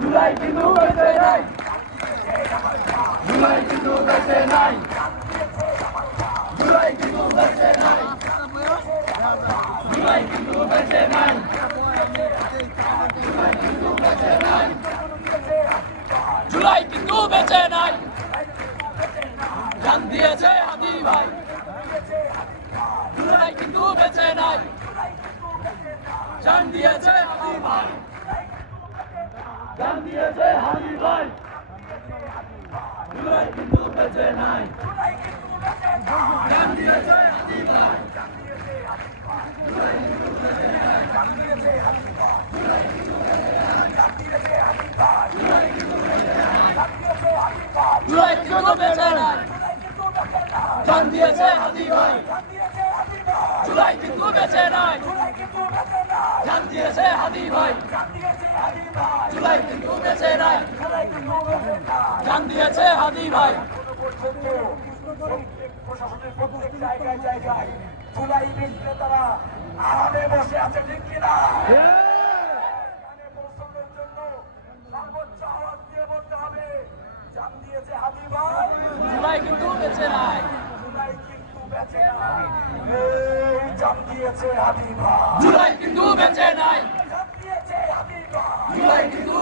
জুলাই কিন্তু বেঁচে নাই। জুলাই কিন্তু বেঁচে নাই জুলাই কিন্তু বেঁচে নাই জুলাই কিন্তু বেঁচে নাই জুলাই কিন্তু বেঁচে নাই জান দিয়েছে হাদি ভাই। জুলাই কিন্তু বেঁচে নাই। জান দিয়েছে হাদি ভাই। জান দিয়েছে হাদি ভাই। জুলাই কিন্তু বেঁচে নাই। জান দিয়েছে হাদি ভাই। জুলাই কিন্তু বেঁচে নাই। জান দিয়েছে হাদি ভাই। জুলাই কিন্তু বেঁচে নাই। দিয়েছে হাদি ভাই। জুলাই কিন্তু বেঁচে নাই জান দিয়েছে হাদি ভাই। প্রশাসনের প্রত্যেক জায়গায় জায়গায় জুলাই বিক্রেতারা আরামে বসে আছে ঠিক কিনা সর্বোচ্চ আওয়াজ দিয়ে বলতে জান দিয়েছে হাদি জুলাই কিন্তু বেঁচে নাই বেঁচে নাই। এই জান দিয়েছে ভাই জুলাই কিন্তু বেঁচে নাই। জান দিয়েছে হাদি জুলাই কিন্তু